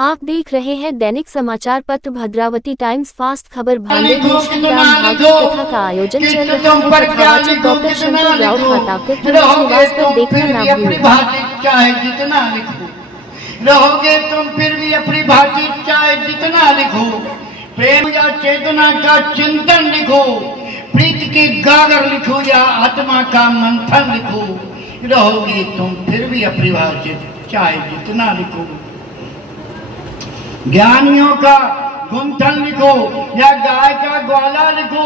आप देख रहे हैं दैनिक समाचार पत्र भद्रावती टाइम्स फास्ट खबर। भांडे में श्री राम भागवत कथा का आयोजन चल रहा है। कथावाचक डॉक्टर शंकर राव खाटाकर के निवास पर देखना ना भूलें। चाहे जितना लिखो रहोगे तुम फिर भी अपनी भाषा चाहे जितना लिखो, प्रेम या चेतना का चिंतन लिखो, प्रीत की गागर लिखो या आत्मा का मंथन लिखो, रहोगे तुम फिर भी अपनी भाषा चाहे जितना लिखो। ज्ञानियों का गुंथन लिखो या गाय का ग्वाला लिखो,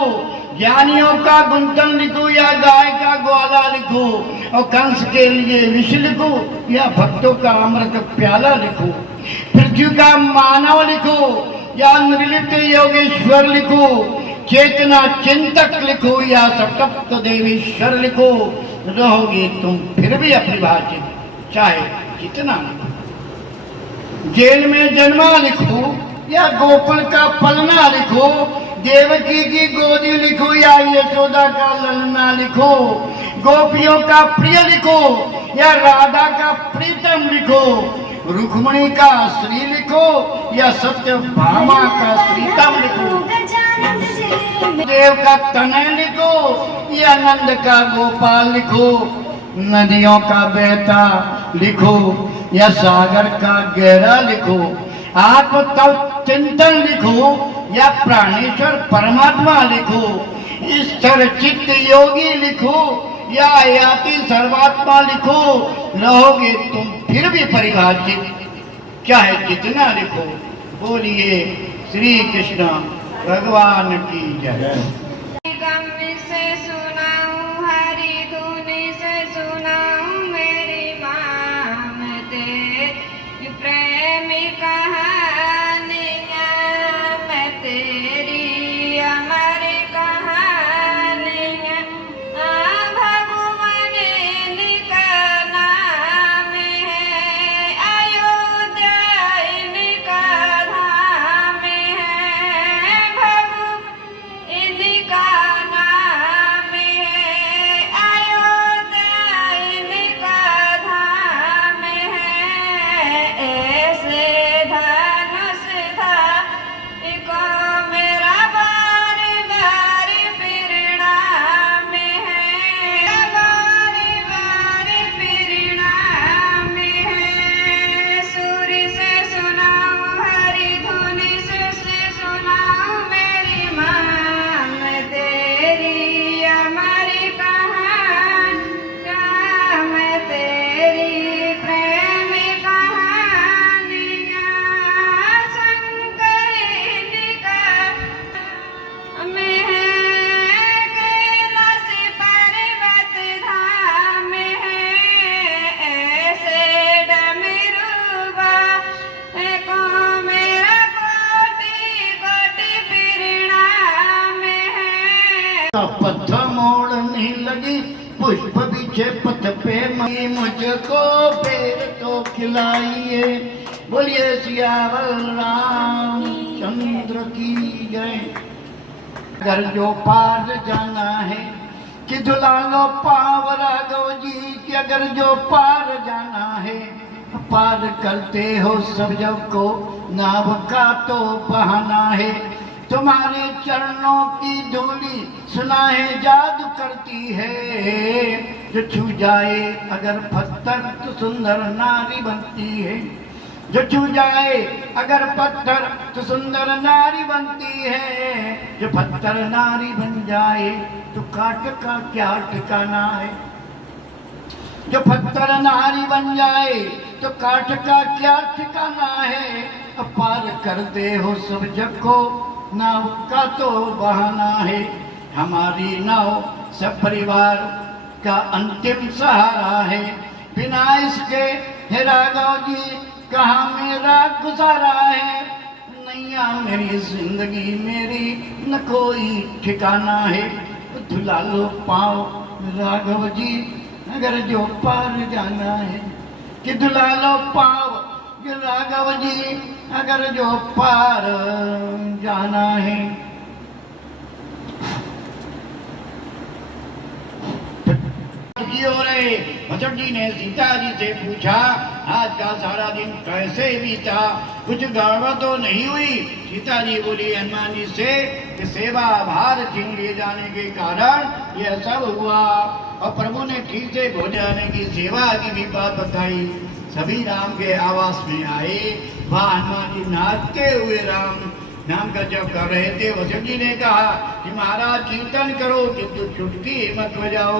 ज्ञानियों का गुंथन लिखो या गाय का ग्वाला लिखो, और कंस के लिए विष लिखो या भक्तों का अमृत प्याला लिखो, पृथ्वी का मानव लिखो या निर्लिप्त योगेश्वर लिखो, चेतना चिंतक लिखो या सतप्त देवीश्वर लिखो, रहोगे तुम फिर भी अपनी भाषा चाहे जितना लिखो। जेल में जन्मा लिखो या गोकुल का पलना लिखो, देवकी की गोदी लिखो या यशोदा का ललना लिखो, गोपियों का प्रिय लिखो या राधा का प्रीतम लिखो, रुक्मणी का श्री लिखो या सत्यभामा का श्रीतम लिखो, देव का तनय लिखो या नंद का गोपाल लिखो, नदियों का बहता लिखो या सागर का गहरा लिखो, आत्म तत्व चिंतन लिखो या प्राणेश्वर परमात्मा लिखो, ईश्वर चित्त योगी लिखो या याति सर्वात्मा लिखो, रहोगे तुम फिर भी परिभाषित चाहे जितना लिखो। बोलिए श्री कृष्ण भगवान की जय। पत्थर मोड़ने लगी पुष्प बिछे पथ पे, मई मुझको पेड़ तो खिलाइए। बोलिए सियावर रामचंद्र की जय। अगर जो पार जाना है कि झुला लो पाव राघव जी कि अगर जो पार जाना है, पार करते हो सब जग को नाव का तो बहाना है, तुम्हारे चरणों की धूली सुना है जादू करती है, जो छू जाए अगर पत्थर तो सुंदर नारी बनती है, जो छू जाए अगर पत्थर तो सुंदर नारी बनती है, जो पत्थर नारी बन जाए तो काट का क्या ठिकाना है, जो पत्थर नारी बन जाए तो काट का क्या ठिकाना है, पार करते हो सब जग को नाव का तो बहाना है, हमारी नाव सब परिवार का अंतिम सहारा है, बिना इसके हे राघव जी कहाँ मेरा गुजारा है, नैया मेरी जिंदगी मेरी न कोई ठिकाना है, धुला लो पाँव राघव जी अगर जो पार जाना है, कि धुला लो पाँव राघव जी अगर जो पार जाना है। हो रहे। वसुदेव जी ने सीता जी से पूछा, आज का सारा दिन कैसे बीता, कुछ गड़बड़ तो नहीं हुई? सीता जी बोली हनुमान जी से कि सेवा भार छीन लिए जाने के कारण यह सब हुआ, और प्रभु ने ठीक से भोजन जाने की सेवा की भी बात बताई। सभी राम के आवास में आए, वहाँ हनुमान जी नाचते हुए राम नाम का जप कर रहे थे। वसुदेव जी ने कहा कि महाराज कीर्तन करो किंतु चुटकी मत बजाओ।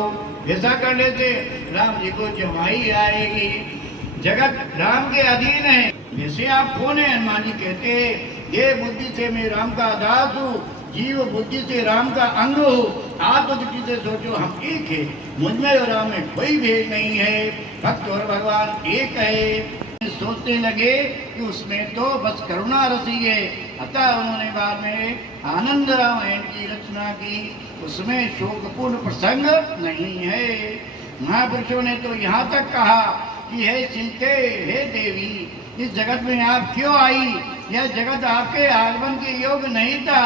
ऐसा करने से राम जी को जमाई आएगी। जगत राम के अधीन है, जैसे आप कौन है? हनुमान जी कहते ये बुद्धि से मैं राम का दास हूँ, जीव बुद्धि से राम का अंग हो। आत्मदृष्टि से सोचो हम एक है, मुझमें और राम में कोई भेद नहीं है, भक्त और भगवान एक है। सोचने लगे कि उसमें तो बस करुणा रसी है। अतः उन्होंने बाद में आनंद रामायण की रचना की, उसमें शोकपूर्ण प्रसंग नहीं है। महापुरुषों ने तो यहाँ तक कहा कि हे सीते, हे देवी, इस जगत में आप क्यों आई? यह जगत आपके आगमन के योग्य नहीं था।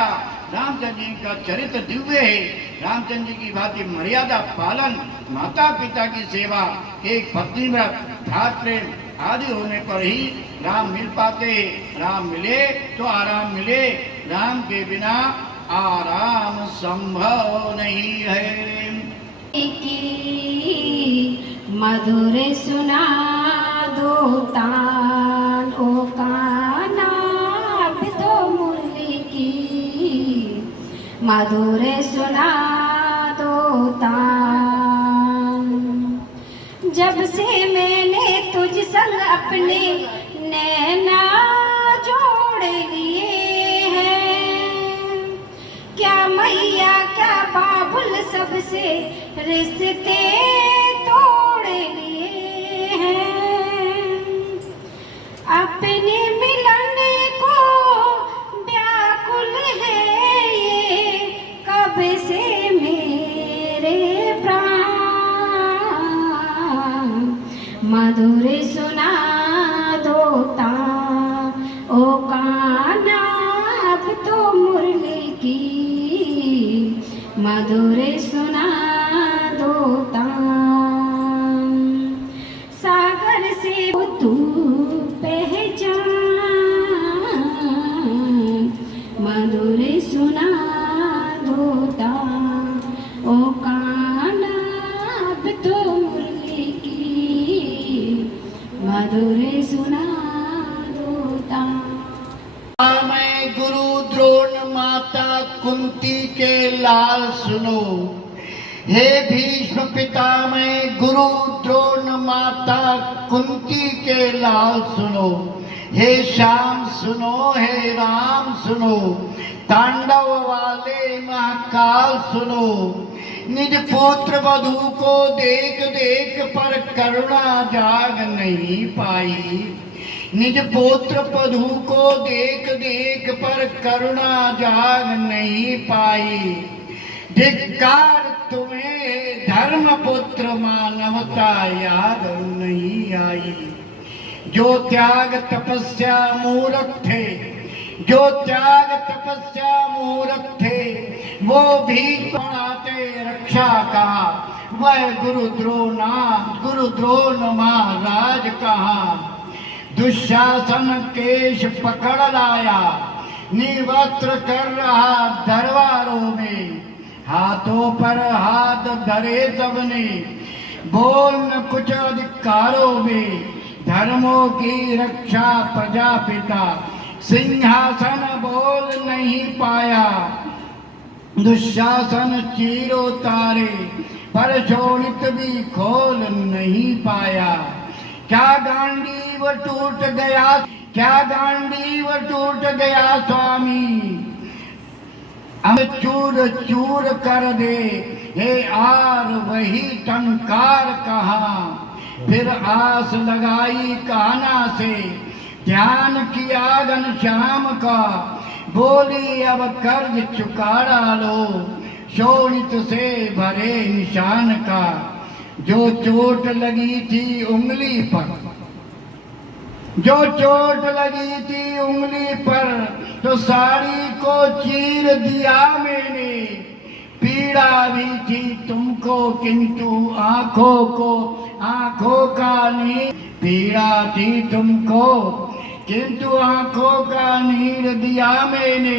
रामचंद्र जी का चरित्र दिव्य है। रामचंद्र जी की भांति मर्यादा पालन, माता पिता की सेवा, एक पत्नी व्रत, भ्रातृ प्रेम आदि होने पर ही राम मिल पाते। राम मिले तो आराम मिले, राम के बिना आराम संभव नहीं है। मधुर सुना दो तान ओ काना, तो मुरली की मधुर सुना दो तान। जब से मैंने तुझ संग अपने नैना जोड़ लिए हैं, क्या मैया क्या बाबुल सबसे रिश्ते तोड़ लिए हैं। अपने मिलन को व्याकुल है ये कब से मेरे प्राण। मधुर सुना दो तान ओ काना, अब तो मुरली की मधुर सुना दो तान। सागर से तू पहचान, मधुर सुना दो तान ओ काना, अब तो मुरली की मधुर सुना दो तान। मैं गुरु द्रोण माता कुंती के लाल सुनो, हे भीष्म पितामह गुरु द्रोण माता कुंती के लाल सुनो, हे श्याम सुनो, हे राम सुनो, तांडव वाले महाकाल सुनो। निज पुत्र वधू को देख देख पर करुणा जाग नहीं पाई, निज पुत्र वधू को देख देख पर करुणा जाग नहीं पाई। धिक्कार तुम्हें धर्म पुत्र, मानवता याद नहीं आई। जो त्याग तपस्या मूर्ख थे, जो त्याग तपस्या मूर्ख थे, वो भी पढ़ाते रक्षा का। वह गुरु द्रोण महाराज कहा। दुशासन केश पकड़ लाया, निवस्त्र कर रहा दरबारों में, हाथों पर हाथ धरे सबने, बोल न कुछ अधिकारों में। धर्मों की रक्षा प्रजापिता, सिंहासन बोल नहीं पाया। दुशासन चीरो तारे, पर शोणित भी खोल नहीं पाया। क्या गांडीव टूट गया, क्या गांडीव टूट गया स्वामी, हम चूर चूर कर दे। हे आर वही टंकार कहा, फिर आस लगाई कान्हा से, ध्यान किया घनश्याम का। बोली अब कर्ज चुका डालो, शोणित से भरे निशान का। जो चोट लगी थी उंगली पर, जो चोट लगी थी उंगली पर, तो साड़ी को चीर दिया मैंने। पीड़ पीड़ा भी थी तुमको किंतु आंखों का नीर, पीड़ा थी तुमको किंतु आंखों का नीर दिया मैंने,